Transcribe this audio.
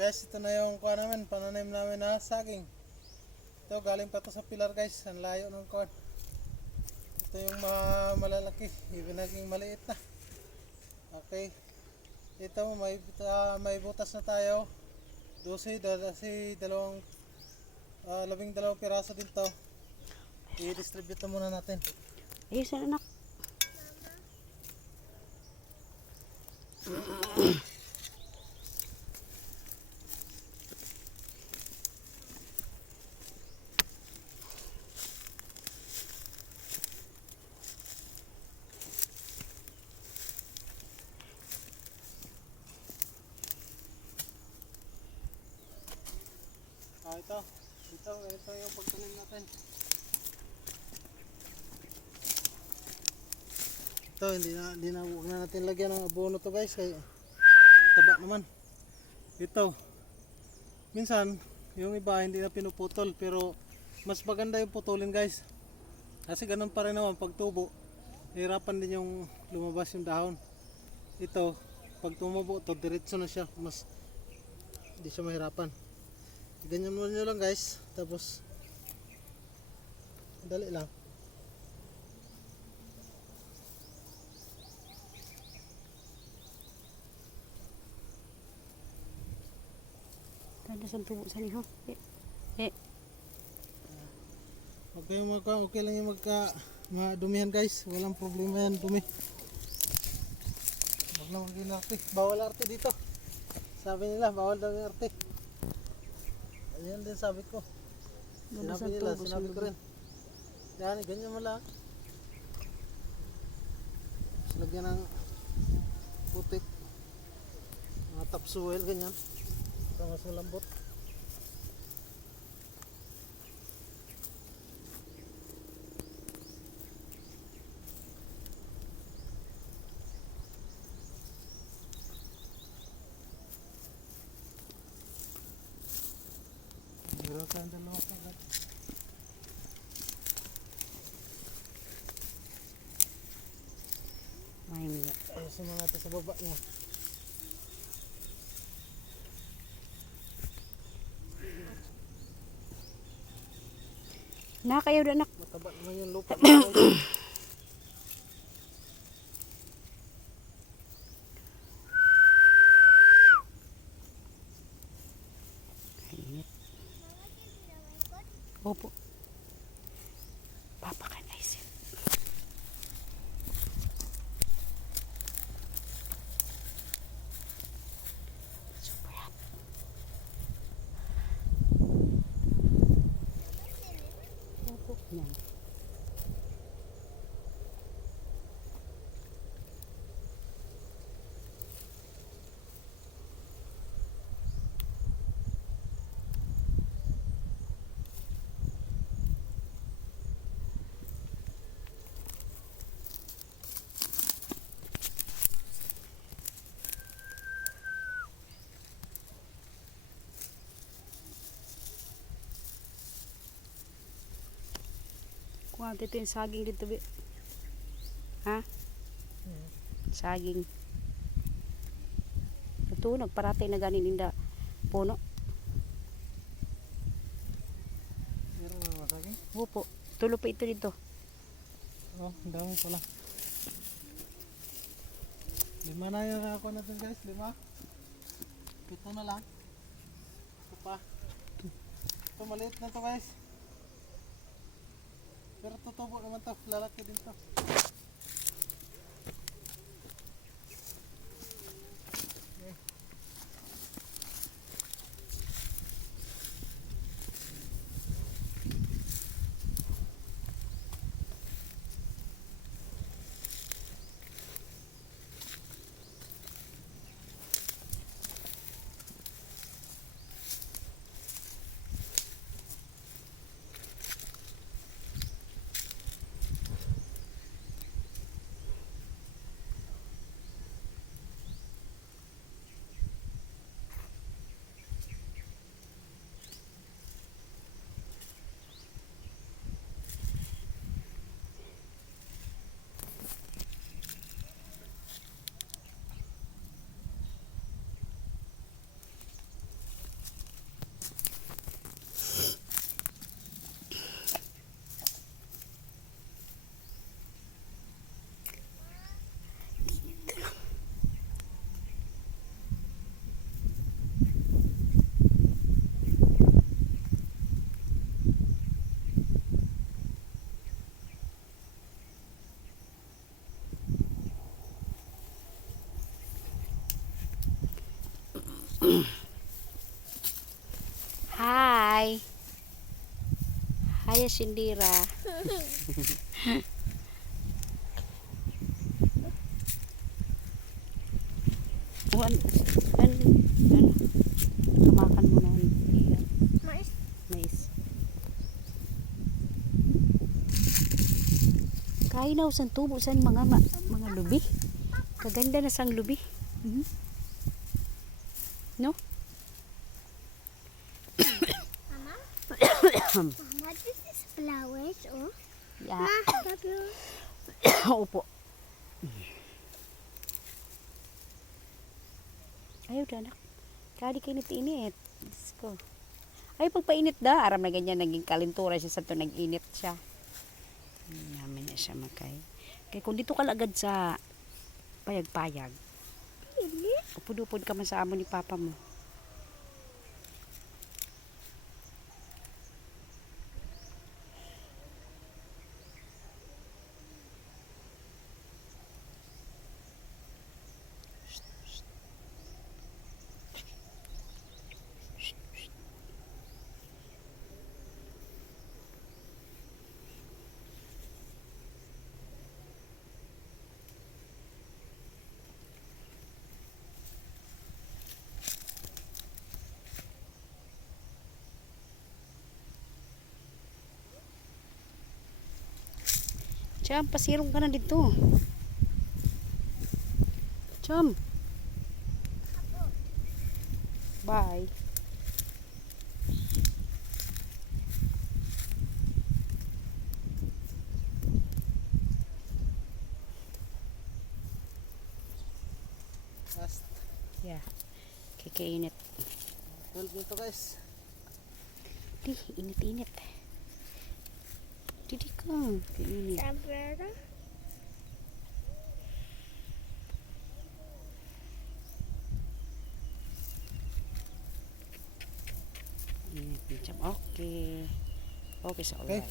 Guys, ito na yung kuha namin, pananim namin na saging. Ito, galing pa to sa pilar guys, ang layo ng kuha. Ito yung mga malalaki, even naging maliit na. Okay. Ito, may, ah, may butas na tayo. 12, dalasi, dalawang, ah, labing dalawang piraso din to. I-distribute na muna natin. Ayos na anak. ito. Ito, ito yung pagtanim natin. Ito, hindi na, hindi na, huwag na natin lagyan ng abono to guys. Kaya, taba naman. Ito. Minsan, yung iba hindi na pinuputol. Pero, mas maganda yung putulin guys. Kasi ganun pa rin naman, pag tubo, hirapan din yung lumabas yung dahon. Ito, pag tumubo to, diretso na siya. Mas, hindi siya mahirapan. Ganyan mo nyo lang guys. Tapos, dali lang. Kada sa tubo sa niho. Eh, eh, kayong magka, okay lang yung magka, madumihan guys. Walang problema yan, dumi. Huwag na maging arte. Bawal arte dito. Sabi nila, bawal daw yung arte. Ayan din sabi ko. Sinabi nila, sinabi ko rin. Yan, ganyan mo lang. Tapos lagyan ng putik. Mga topsoil, ganyan. Para mas malambot. Meron tayong dalawa kagad. may mga. Ayusin mo natin sa baba niya. Na anak. Mataba naman yung lupa. Opo. Dito yung saging dito. Ha? Saging. Ito, nagparate na ganin ninda puno. Meron na masaging. Opo. Tulo pa ito dito. Oh, dami pala. Lima na yung ako natin guys, lima. Pito na lang. Ito pa. Ito maliit na to guys. Pero tutubo naman to, lalaki din to. Hi. Hi, Shindira. Wan, an, ano, tumakan mo na. Mais. Mais. Kain na usang tubo sa mga mga lubi. Kaganda na sang lubi. Mhm. No? Mama? Mama, this is flowers, oh. Yeah. Ma. Opo. Ayaw da anak. Kadi kinit-init. Diyos ko. Ay, pagpainit da. Aram na ganyan naging kalintura siya sa to nag-init siya. Hindi namin na siya makay. Kaya kung dito ka lagad sa payag-payag? Upod-upod ka man sa amo ni papa mo. Cham, pasirong ka na dito. Cham. Bye. Last Yeah. Kikainit. 12 nito guys. Di, init-init. Didi ka. Kainit. Sabrina? Init ni Cham. Okay. Okay sa Okay. alright.